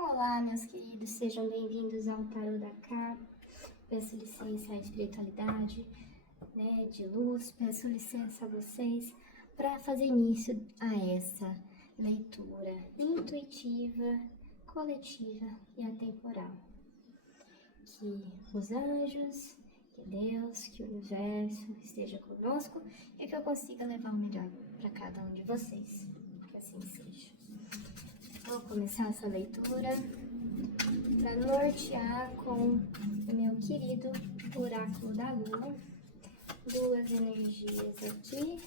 Olá, meus queridos, sejam bem-vindos ao Tarô da Cá. Peço licença à espiritualidade, de luz, peço licença a vocês para fazer início a essa leitura intuitiva, coletiva e atemporal. Que os anjos, que Deus, que o universo esteja conosco e que eu consiga levar o melhor para cada um de vocês. Que assim seja. Vou começar essa leitura para nortear com o meu querido oráculo da lua. Duas energias aqui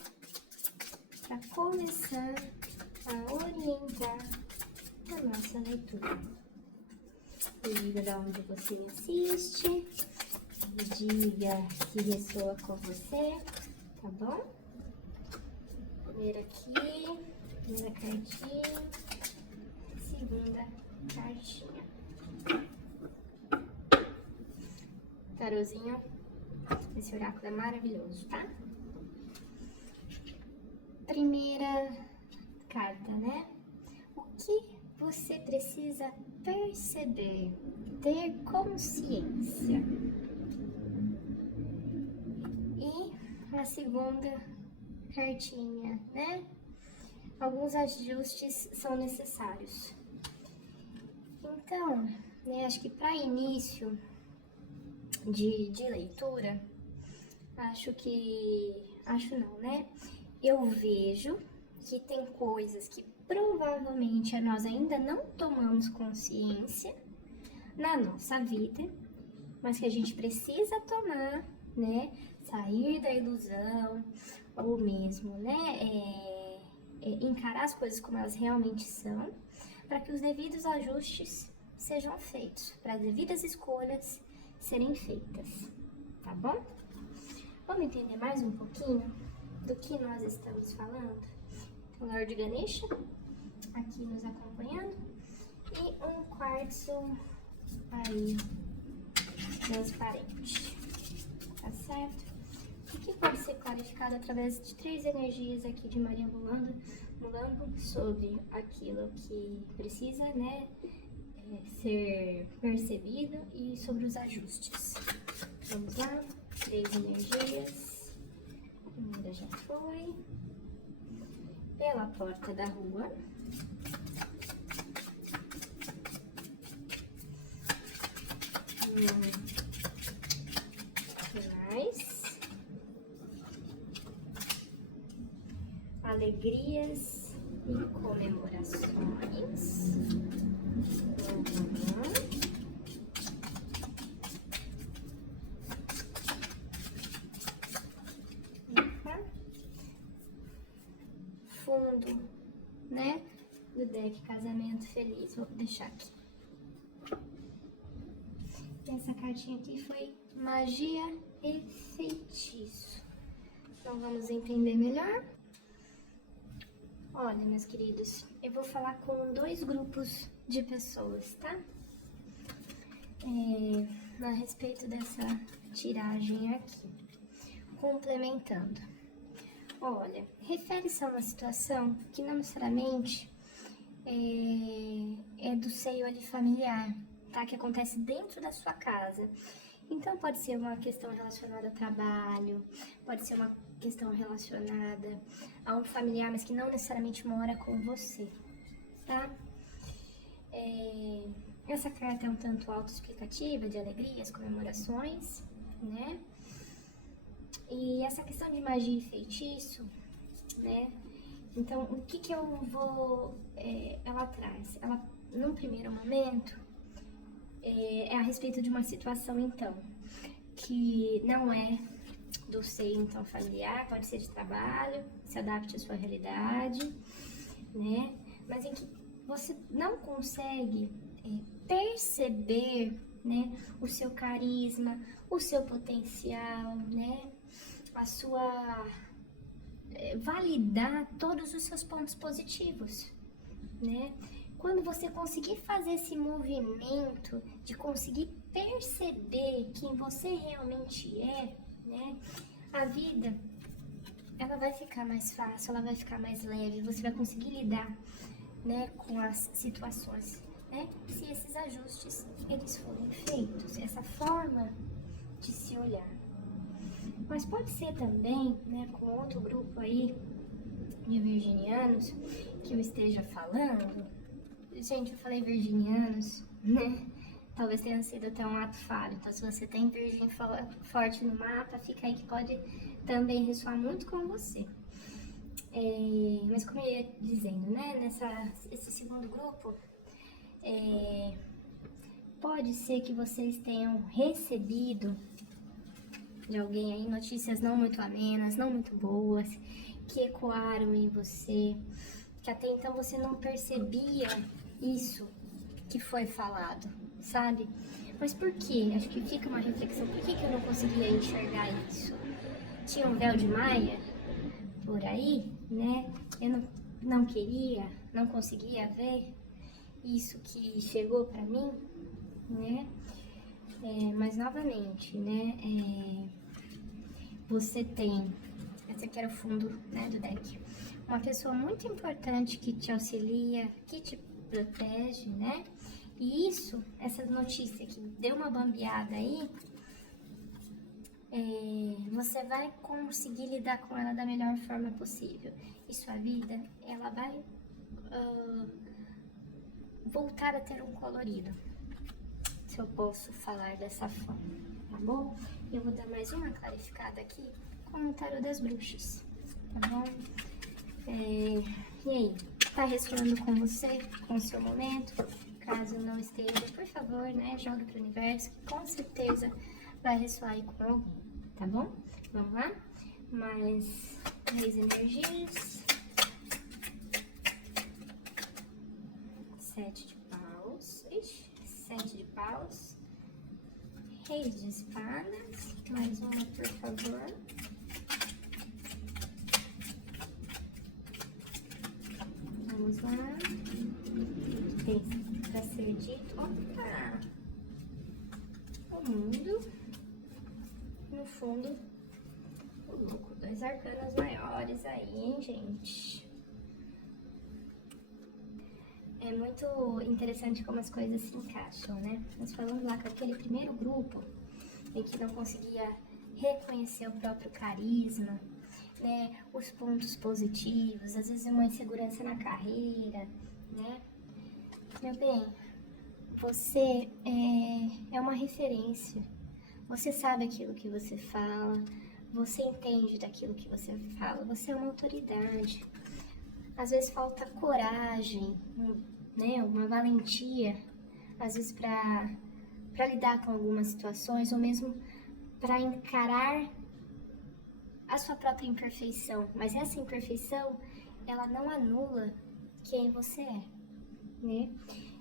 para começar a orientar a nossa leitura. Me diga de onde você me assiste, me diga se ressoa com você, tá bom? Primeira cartinha, segunda cartinha. Tarozinho, esse oráculo é maravilhoso, tá? Primeira carta, O que você precisa perceber, ter consciência? E a segunda cartinha, Alguns ajustes são necessários. Então, acho que para início de leitura, eu vejo que tem coisas que provavelmente nós ainda não tomamos consciência na nossa vida, mas que a gente precisa tomar, sair da ilusão, ou mesmo, encarar as coisas como elas realmente são, para que os devidos ajustes sejam feitos, para as devidas escolhas serem feitas, tá bom? Vamos entender mais um pouquinho do que nós estamos falando? Então, Lorde Ganesha aqui nos acompanhando e um quartzo aí transparente, tá certo? O que pode ser clarificado através de três energias aqui de Maria Mulambo sobre aquilo que precisa, ser percebido e sobre os ajustes. Vamos lá, três energias. A primeira já foi. Pela porta da rua. Mais. Alegrias e comemorações. Fundo, do deck Casamento Feliz. Vou deixar aqui. Essa cartinha aqui foi Magia e Feitiço. Então vamos entender melhor. Olha, meus queridos, eu vou falar com dois grupos de pessoas, tá? A respeito dessa tiragem aqui, complementando. Olha, refere-se a uma situação que não necessariamente é do seio ali familiar, tá? Que acontece dentro da sua casa. Então pode ser uma questão relacionada ao trabalho, pode ser uma questão relacionada a um familiar, mas que não necessariamente mora com você, tá? Essa carta é um tanto autoexplicativa, de alegrias, comemorações, E essa questão de magia e feitiço, Então, o que eu vou... ela traz? Ela, num primeiro momento, é a respeito de uma situação, então, que não é do seio, então, familiar, pode ser de trabalho, se adapte à sua realidade, Mas em que você não consegue perceber, o seu carisma, o seu potencial, a sua... validar todos os seus pontos positivos, Quando você conseguir fazer esse movimento de conseguir perceber quem você realmente é, a vida, ela vai ficar mais fácil, ela vai ficar mais leve, você vai conseguir lidar, com as situações né? Se esses ajustes eles forem feitos, essa forma de se olhar. Mas pode ser também, né, com outro grupo aí de virginianos que eu esteja falando. Gente, eu falei virginianos, né? Talvez tenha sido até um ato falho. Então, se você tem virgem forte no mapa, fica aí que pode também ressoar muito com você. Mas como eu ia dizendo, né? Esse segundo grupo, pode ser que vocês tenham recebido de alguém aí notícias não muito amenas, não muito boas, que ecoaram em você, que até então você não percebia isso que foi falado, sabe? Mas por quê? Acho que fica uma reflexão. Por que eu não conseguia enxergar isso? Tinha um véu de Maia por aí, né? Eu não queria, não conseguia ver isso que chegou pra mim, né? Mas novamente, né? Você tem, esse aqui era o fundo, né, do deck, uma pessoa muito importante que te auxilia, que te protege, né? E isso, essa notícia que deu uma bambeada aí, você vai conseguir lidar com ela da melhor forma possível. E sua vida, ela vai voltar a ter um colorido, se eu posso falar dessa forma, tá bom? Eu vou dar mais uma clarificada aqui com o tarô das bruxas, tá bom? E aí, tá ressoando com você, com o seu momento? Caso não esteja, por favor, né, joga pro universo, que com certeza vai ressoar aí com alguém, tá bom? Vamos lá? Mais 10 energias. 7 de paus. Ixi, 7 de paus. Reis de espadas. Mais uma, por favor. Vamos lá. Tem pra ser dito. Opa! O mundo. No fundo, o louco. 2 arcanos maiores aí, hein, gente? É muito interessante como as coisas se encaixam, né? Nós falamos lá com aquele primeiro grupo em que não conseguia reconhecer o próprio carisma, né? Os pontos positivos, às vezes uma insegurança na carreira, né? Meu bem, você é uma referência. Você sabe aquilo que você fala, você entende daquilo que você fala, você é uma autoridade. Às vezes falta coragem, né, uma valentia, às vezes para lidar com algumas situações, ou mesmo para encarar a sua própria imperfeição. Mas essa imperfeição, ela não anula quem você é, né?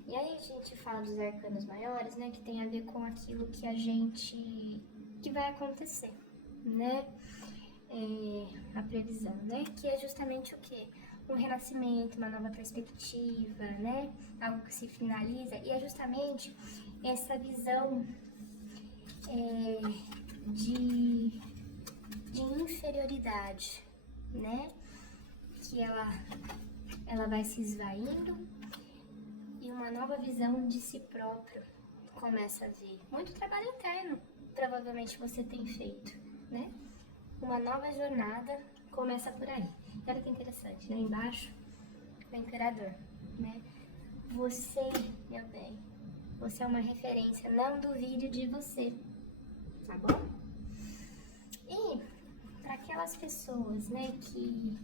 E aí a gente fala dos arcanos maiores, né, que tem a ver com aquilo que vai acontecer, né? A previsão, né? Que é justamente o quê? Um renascimento, uma nova perspectiva, né? Algo que se finaliza. E é justamente essa visão de inferioridade, né? Que ela vai se esvaindo e uma nova visão de si próprio começa a vir. Muito trabalho interno, provavelmente você tem feito, né? Uma nova jornada começa por aí. Olha que interessante, né? Embaixo, o imperador, né? Você, meu bem, você é uma referência, não duvide de você, tá bom? E para aquelas pessoas, né, que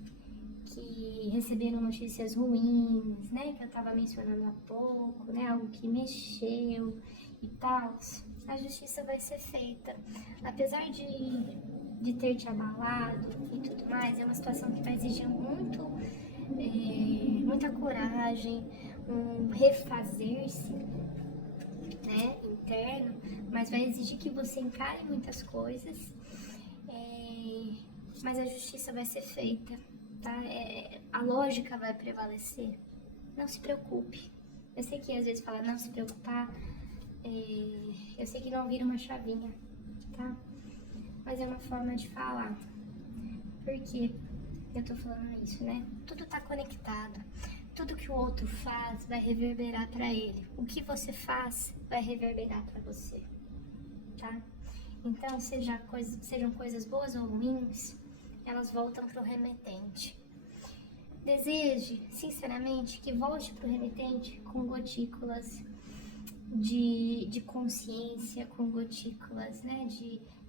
receberam notícias ruins, né, que eu tava mencionando há pouco, né, algo que mexeu e tal, a justiça vai ser feita. Apesar de ter te abalado e tudo mais, é uma situação que vai exigir muita coragem, um refazer-se, né, interno, mas vai exigir que você encare muitas coisas, mas a justiça vai ser feita, tá? A lógica vai prevalecer. Não se preocupe. Eu sei que às vezes fala não se preocupar, eu sei que não vira uma chavinha, tá? Mas é uma forma de falar. Por que eu tô falando isso, né? Tudo tá conectado. tudo que o outro faz vai reverberar para ele. O que você faz vai reverberar para você, tá? Então, sejam coisas boas ou ruins, elas voltam para o remetente. Deseje, sinceramente, que volte para o remetente com gotículas de consciência, com gotículas, né,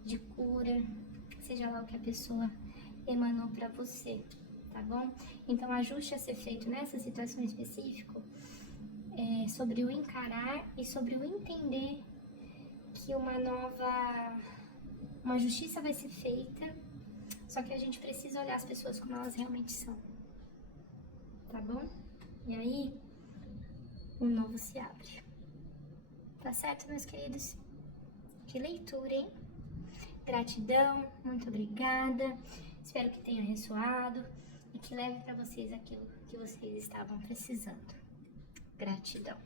de cura, seja lá o que a pessoa emanou para você, tá bom? Então, ajuste a ser feito nessa situação específica sobre o encarar e sobre o entender que uma justiça vai ser feita, só que a gente precisa olhar as pessoas como elas realmente são, tá bom? E aí, um novo se abre. Tá certo, meus queridos? Que leitura, hein? Gratidão, muito obrigada. Espero que tenha ressoado e que leve para vocês aquilo que vocês estavam precisando. Gratidão.